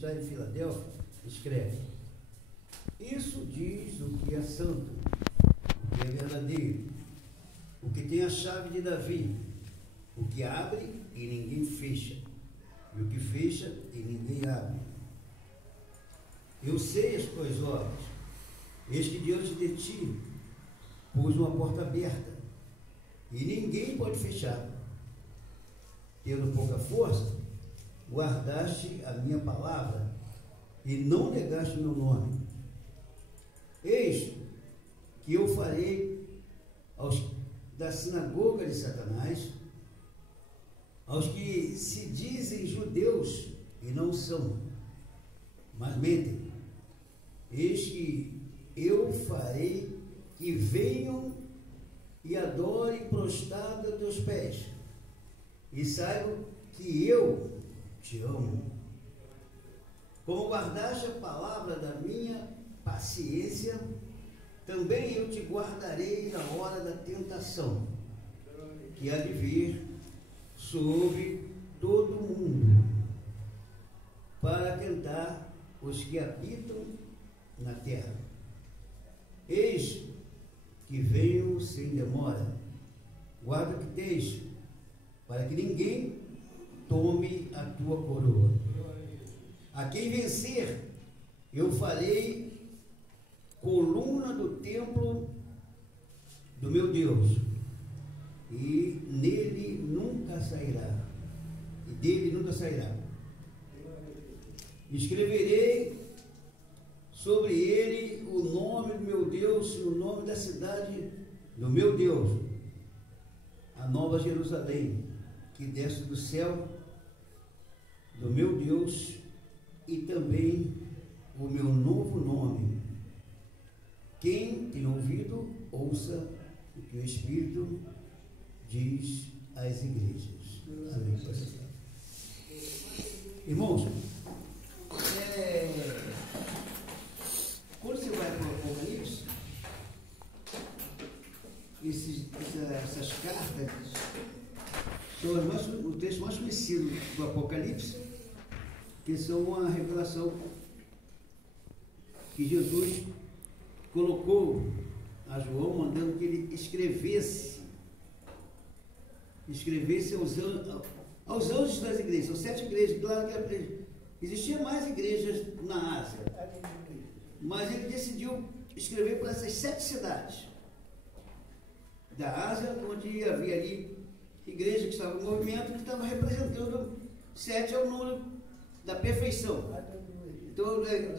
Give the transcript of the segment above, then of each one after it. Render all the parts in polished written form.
está em Filadélfia, escreve: isso diz o que é santo, o que é verdadeiro, o que tem a chave de Davi, o que abre e ninguém fecha, e o que fecha e ninguém abre. Eu sei as tuas obras, eis que diante de ti pus uma porta aberta, e ninguém pode fechar. Tendo pouca força, guardaste a minha palavra, e não negaste o meu nome. Eis que eu farei aos da sinagoga de Satanás, aos que se dizem judeus e não são, mas mentem. Eis que eu farei que venham e adorem prostrado a teus pés, e saibam que eu te amo. Como guardaste a palavra da minha paciência, também eu te guardarei na hora da tentação, que há de vir sobre todo o mundo, para tentar os que habitam na terra. Eis que venho sem demora. Guarda o que tens, para que ninguém tome a tua coroa. A quem vencer, eu farei coluna do templo do meu Deus, e nele nunca sairá, e dele nunca sairá. Escreverei sobre ele o nome do meu Deus e o nome da cidade do meu Deus, a nova Jerusalém, que desce do céu do meu Deus, e também o meu novo nome. Quem tem ouvido, ouça o que o Espírito diz às igrejas. Amém. Irmãos, quando você vai para o Apocalipse, essas cartas são o texto mais conhecido do Apocalipse, que são uma revelação que Jesus colocou a João, mandando que ele escrevesse aos anjos das igrejas. São 7 igrejas. Claro que existiam mais igrejas na Ásia, mas ele decidiu escrever para essas 7 cidades da Ásia, onde havia ali igreja que estava em movimento, que estava representando 7 é o número da perfeição. Então ele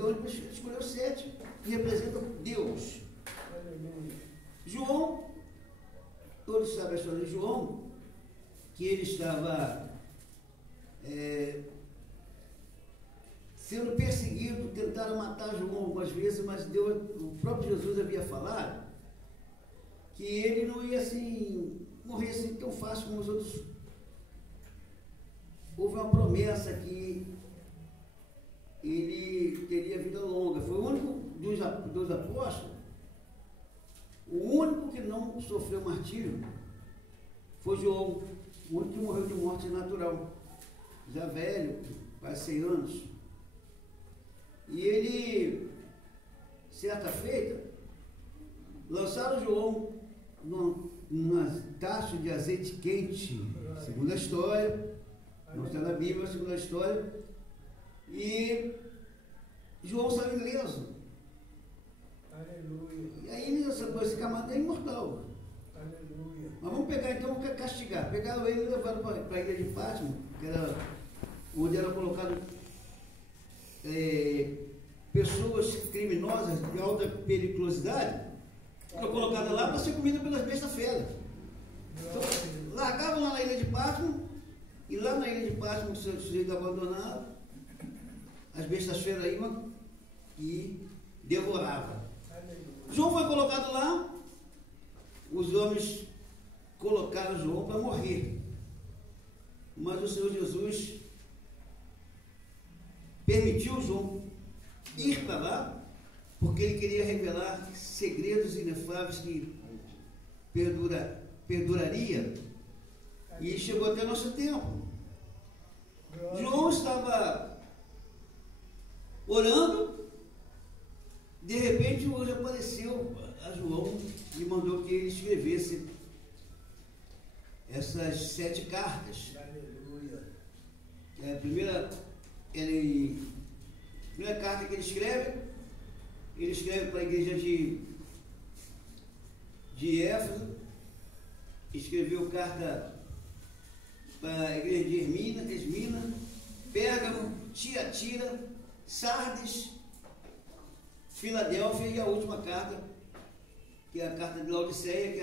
escolheu 7 que representam Deus. João, todos sabem a história de João, que ele estava sendo perseguido, tentaram matar João algumas vezes, mas o próprio Jesus havia falado que ele não ia assim morrer assim tão fácil como os outros. Houve uma promessa que ele teria vida longa. Foi o único dos apóstolos, o único que não sofreu martírio foi João, o único que morreu de morte natural, já velho, quase 100 anos. E ele, certa feita, lançaram João numa taça de azeite quente, segundo a história, não está na Bíblia, segundo a história, e João saiu ileso. Aleluia. E aí esse camarada é imortal. Aleluia. Mas vamos pegar então, vamos castigar. Pegaram ele e levaram para a ilha de Fátima, que era onde era colocado pessoas criminosas de alta periculosidade, foram colocadas lá para ser comida pelas bestas feras. Então, largavam lá na ilha de Patmos, e lá na ilha de Patmos, o sujeito abandonado, as bestas feras iam e devoravam. João foi colocado lá, os homens colocaram João para morrer, mas o Senhor Jesus permitiu João ir para lá, porque ele queria revelar segredos inefáveis que perduraria, e chegou até nosso tempo. João estava orando, de repente o anjo apareceu a João e mandou que ele escrevesse essas 7 cartas. Aleluia. A primeira carta que ele escreve para a igreja de Éfeso, escreveu carta para a igreja de Esmina, Pérgamo, Tiatira, Sardes, Filadélfia, e a última carta, que é a carta de Laodiceia, que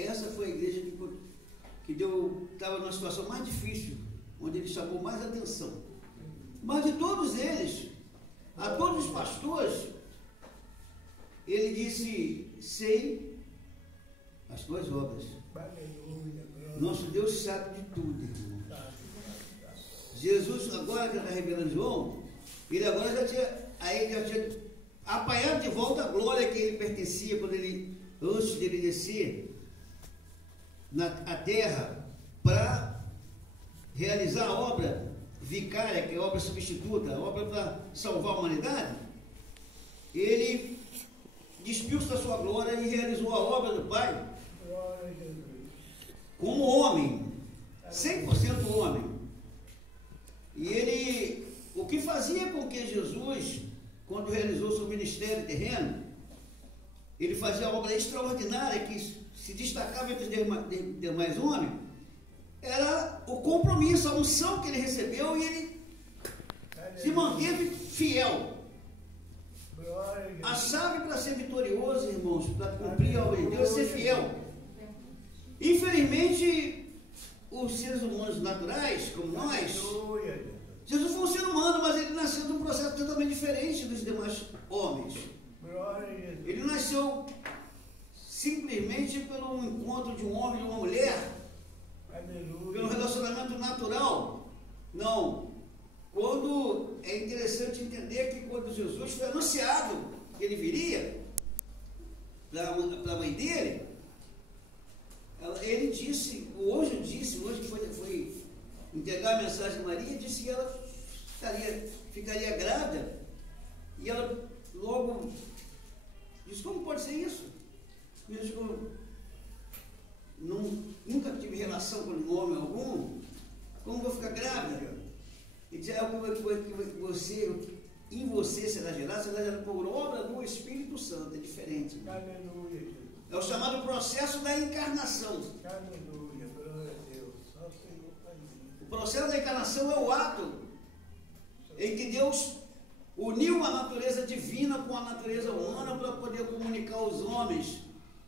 essa foi a igreja que estava numa situação mais difícil, onde ele chamou mais atenção. Mas de todos eles, a todos os pastores, ele disse: sei as tuas obras. Nosso Deus sabe de tudo, irmão. Jesus, agora que está revelando João, ele agora já tinha apanhado de volta a glória que ele pertencia antes dele descer à terra para realizar a obra vicária, que é a obra substituta, a obra para salvar a humanidade. Ele despiu-se da sua glória e realizou a obra do Pai como homem, 100% homem. E o que fazia com que Jesus, quando realizou seu ministério terreno, ele fazia a obra extraordinária que se destacava entre os demais homens, era o compromisso, a unção que ele recebeu, e ele se manteve fiel. A chave para ser vitorioso, irmãos, para cumprir a obra de Deus, é ser fiel. Infelizmente, os seres humanos naturais, como nós, Jesus foi um ser humano, mas ele nasceu de um processo totalmente diferente dos demais homens. Ele nasceu simplesmente pelo encontro de um homem e uma mulher, pelo relacionamento natural. Não. É interessante entender que quando Jesus foi anunciado que ele viria para a mãe dele, ele disse, o anjo que foi entregar a mensagem a Maria, disse que ela ficaria grávida, e ela logo disse: como pode ser isso? Eu nunca tive relação com um homem algum, como vou ficar grávida? Ele disse: em você será gerado por obra do Espírito Santo. É diferente. Aleluia. É o chamado processo da encarnação. Aleluia, glória a Deus. O processo da encarnação é o ato em que Deus uniu a natureza divina com a natureza humana para poder comunicar aos homens,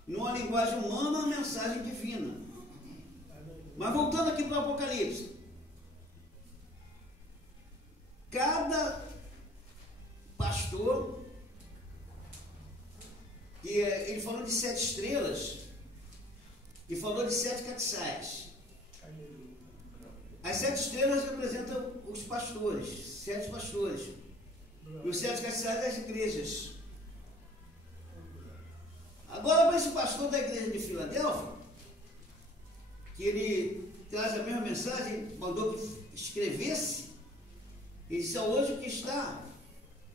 numa linguagem humana, a mensagem divina. Mas voltando aqui para o Apocalipse, cada pastor, ele falou de 7 estrelas e falou de 7 castiçais. As 7 estrelas representam os pastores, 7 pastores, e os 7 castiçais das igrejas. Agora, para esse pastor da igreja de Filadélfia, que ele traz a mesma mensagem, mandou que escrevesse, ele disse ao anjo que está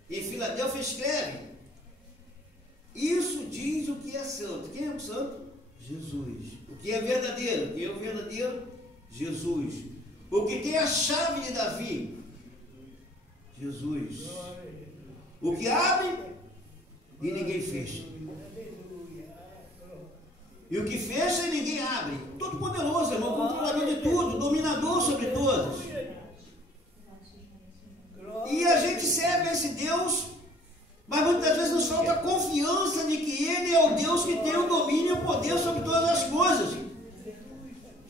em Filadélfia: escreve: isso diz o que é santo. Quem é o santo? Jesus. O que é verdadeiro? Quem é o verdadeiro? Jesus. O que tem a chave de Davi? Jesus. O que abre e ninguém fecha. E o que fecha e ninguém abre. Todo poderoso, irmão, controlador de tudo, dominador sobre todos. E a gente serve a esse Deus, mas muitas vezes nos falta a confiança de que Ele é o Deus que tem o domínio e o poder sobre todas as coisas.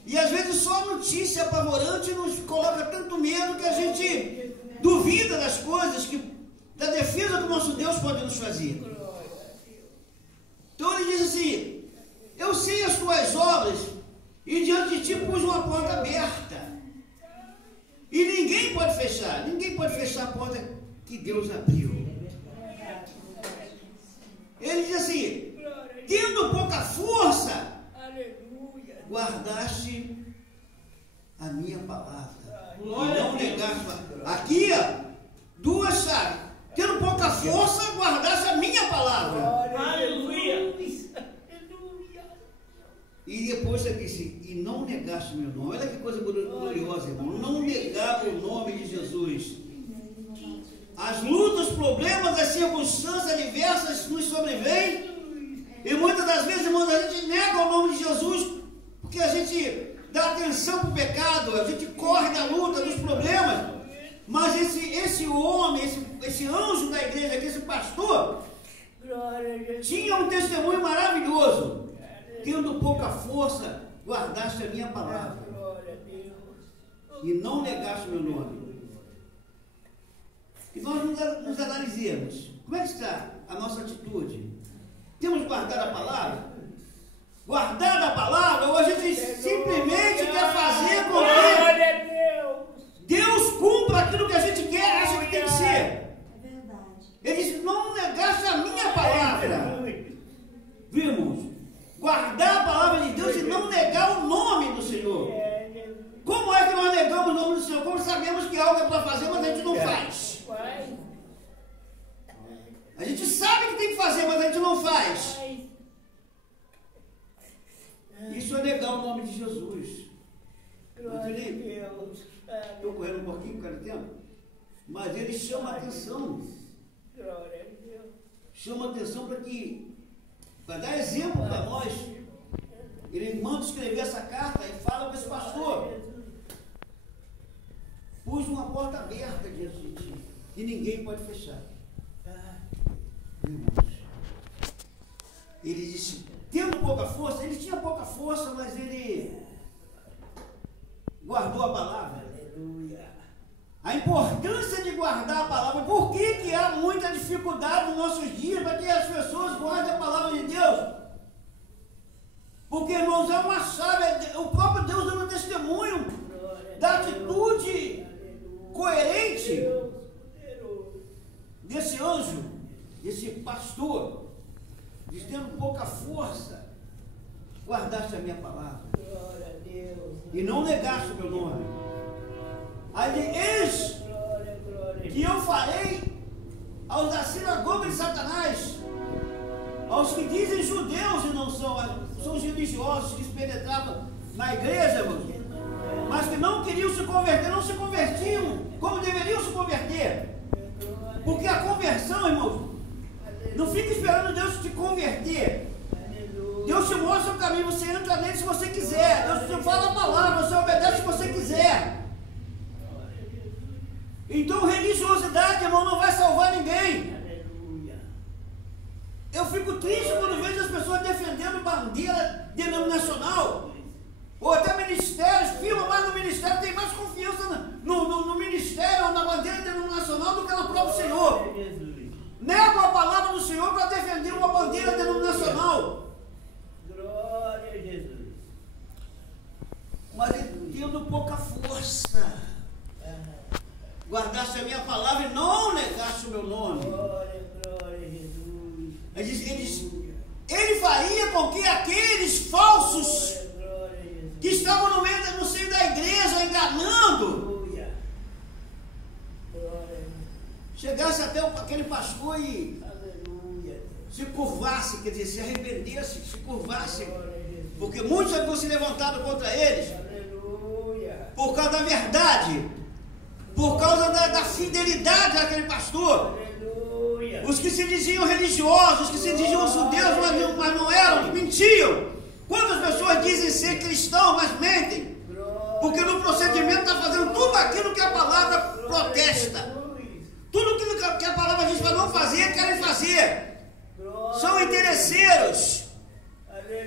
E às vezes só a notícia apavorante nos coloca tanto medo que a gente duvida das coisas, da defesa que o nosso Deus pode nos fazer. Então ele diz assim: eu sei as tuas obras, e diante de ti pus uma porta aberta, e ninguém pode fechar a porta que Deus abriu. Ele diz assim: tendo pouca força, guardaste a minha palavra, e não negaste. Aqui, 2 chaves. força guardasse a minha palavra. Aleluia. E depois você disse, e não negaste meu nome. Olha que coisa gloriosa, irmão. Não negar o nome de Jesus. As lutas, problemas, as circunstâncias adversas nos sobrevêm. E muitas das vezes, irmãos, a gente nega o nome de Jesus porque a gente dá atenção para o pecado, a gente corre da luta, dos problemas. Mas esse homem, esse anjo da igreja aqui, esse pastor, tinha um testemunho maravilhoso. Tendo pouca força, guardaste a minha palavra e não negaste o meu nome. E nós nos analisemos. Como é que está a nossa atitude? Temos guardado a palavra? Guardado a palavra? Ou a gente simplesmente quer fazer com que Deus cumpra aquilo que a gente quer, acha que tem que ser? É verdade. Ele disse, não negaste a minha palavra. Vimos? Guardar a palavra de Deus e não negar o nome do Senhor. Como é que nós negamos o nome do Senhor? Como sabemos que algo é para fazer, mas a gente não faz? A gente sabe que tem que fazer, mas a gente não faz. Isso é negar o nome de Jesus. Estou correndo um pouquinho por causa do tempo. Mas ele chama a atenção. Chama a atenção para dar exemplo para nós. Ele manda escrever essa carta e fala para esse pastor: pus uma porta aberta diante de ti e ninguém pode fechar. Irmãos, ele disse, tendo pouca força, ele tinha pouca força, mas ele guardou a palavra. A importância de guardar a palavra. Por que há muita dificuldade nos nossos dias para que as pessoas guardem a palavra de Deus? Porque, irmãos, é uma chave, o próprio Deus dando testemunho da atitude coerente desse anjo, desse pastor, diz, tendo pouca força, guardaste a minha palavra e não negaste o meu nome. Aí, eis que eu farei aos da sinagoga de Satanás, aos que dizem judeus e não são os religiosos que se penetravam na igreja, irmãos, mas que não queriam se converter, não se convertiam como deveriam se converter. Porque a conversão, irmãos, não fica esperando Deus te converter. Deus te mostra o caminho, você entra nele se você quiser. Deus te fala a palavra, você obedece se você quiser. Então religiosidade, irmão, não vai salvar ninguém. Eu fico triste quando vejo as pessoas defendendo bandeira denominacional, ou até ministérios, firma mais no ministério, tem mais confiança no ministério ou na bandeira denominacional do que no próprio Senhor. Nego a palavra do Senhor para defender uma bandeira denominacional. Glória a Jesus. Mas ele tendo pouca força, guardaste a minha palavra e não negaste o meu nome. Glória a Jesus. Ele faria com que aqueles falsos que estavam no seio da igreja enganando, chegasse até aquele pastor e se curvasse, quer dizer, se arrependesse, se curvasse, porque muitos haviam se levantado contra eles por causa da verdade, por causa da fidelidade daquele pastor. Os que se diziam religiosos, os que se diziam judeus, mas não eram, mentiam. Quantas pessoas dizem ser cristãos, mas mentem? Porque no procedimento está fazendo tudo aquilo que a palavra protesta. Tudo aquilo que a palavra diz para não fazer, querem fazer. São interesseiros.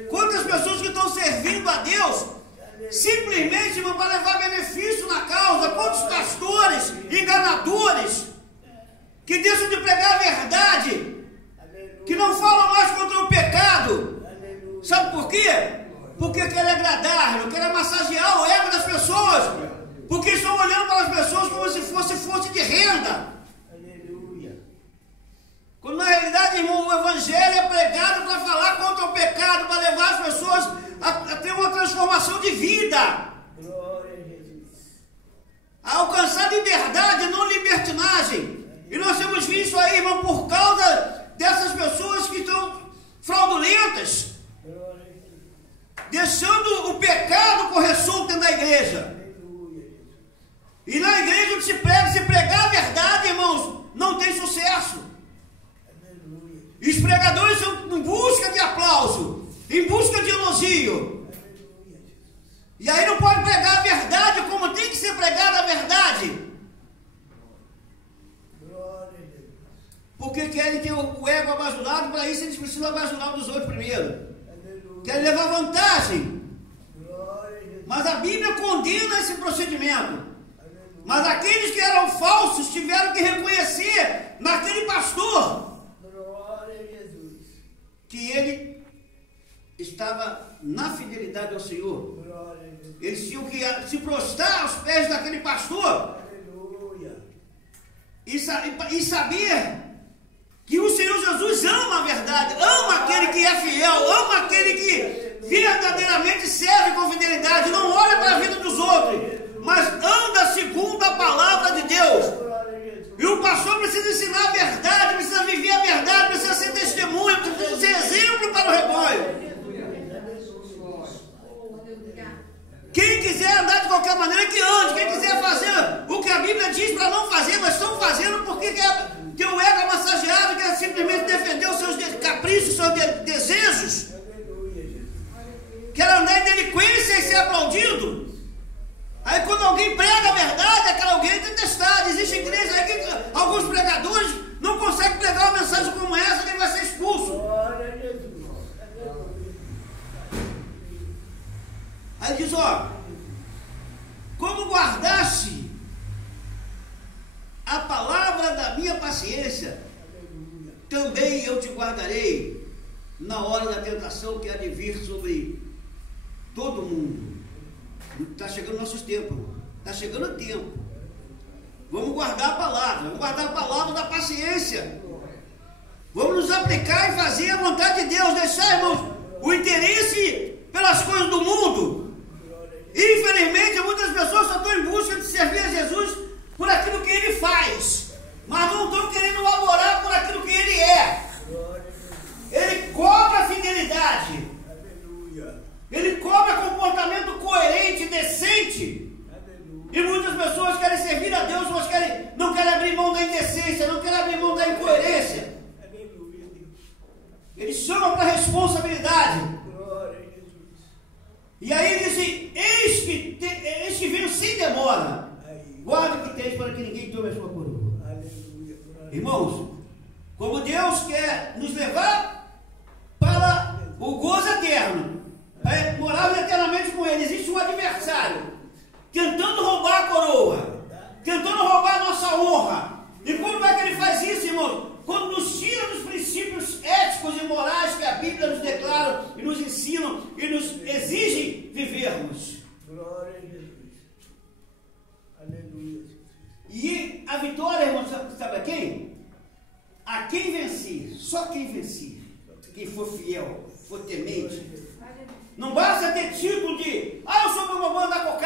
Quantas pessoas que estão servindo a Deus simplesmente vão para levar benefício na causa? Quantos pastores enganadores que deixam de pregar a verdade, que não falam mais contra o pecado? Sabe por quê? Porque querem agradar, querem massagear o ego das pessoas, porque estão olhando para as pessoas como se fosse fonte de renda. Quando na realidade, irmão, o evangelho é pregado para falar contra o pecado, para levar as pessoas a ter uma transformação de vida, a alcançar liberdade, não libertinagem. E nós temos visto aí, irmão, por causa correr solto dentro da igreja. Aleluia, Jesus. E na igreja onde se pregar a verdade, irmãos, não tem sucesso. Aleluia. E os pregadores são em busca de aplauso, em busca de elogio. Aleluia, Jesus. E aí não pode pregar a verdade como tem que ser pregada a verdade. Glória a Deus. Porque querem ter o ego abajurado, para isso eles precisam abajurar os outros primeiro. Aleluia. Querem levar vantagem. Glória a Jesus. Mas a Bíblia condena esse procedimento. Aleluia. Mas aqueles que eram falsos tiveram que reconhecer naquele pastor Glória a Jesus. que ele estava na fidelidade ao Senhor. Glória a Jesus. Eles tinham que se prostrar aos pés daquele pastor Aleluia. e saber que o Senhor Jesus ama a verdade, ama aquele que é fiel, ama aquele que verdadeiramente serve com fidelidade, não olha para a vida dos outros, mas anda segundo a palavra de Deus. Glória a Jesus. E o pastor precisa ensinar a verdade, precisa viver a verdade, precisa ser testemunha, precisa ser exemplo para o rebanho. Quem quiser andar de qualquer maneira, que ande. Quem quiser fazer o que a Bíblia diz para não fazer, mas estão fazendo porque quer ter o ego massageado, quer simplesmente defender os seus caprichos, os seus desejos. Aleluia, Jesus. Quer andar em delinquência e ser aplaudido. Aí quando alguém prega a verdade, aquele alguém é detestado. Existe igreja aí que alguns pregadores não conseguem pregar uma mensagem como essa, que ele vai ser expulso. Glória a Jesus. Aleluia. Aí diz, ó, como guardaste a palavra da minha paciência, Aleluia. também eu te guardarei na hora da tentação que há de vir sobre todo mundo. Está chegando nossos tempos, está chegando o tempo. Vamos guardar a palavra, vamos guardar a palavra da paciência. Vamos nos aplicar e fazer a vontade de Deus, deixar, irmãos, o interesse pelas coisas do mundo. Infelizmente, muitas pessoas só estão em busca de servir a Jesus por aquilo que Ele faz, mas não estão querendo laborar por aquilo que Ele é. Glória a Jesus. Ele cobra fidelidade, Aleluia. Ele cobra comportamento coerente, decente. Aleluia. E muitas pessoas querem servir a Deus, mas não querem abrir mão da indecência, não querem abrir mão da incoerência. Aleluia, Deus. Eles chamam para responsabilidade. Glória a Jesus. E aí dizem, eis que venho sem demora. Aí. Guarda o que tens para que ninguém tome a sua coroa. Aleluia. Glória a Irmãos, como Deus quer nos levar para o gozo eterno, para morar eternamente com Ele, existe um adversário tentando roubar a coroa, tentando roubar a nossa honra. E como é que ele faz isso, irmãos? Quando nos tira dos princípios éticos e morais que a Bíblia nos declara e nos ensina e nos exige vivermos. Glória a Jesus. Aleluia. E a vitória, irmãos, sabe a quem? A quem vencer, só quem vencer, quem for fiel, for temente. Não basta ter título de, eu sou meu mamãe da cocada.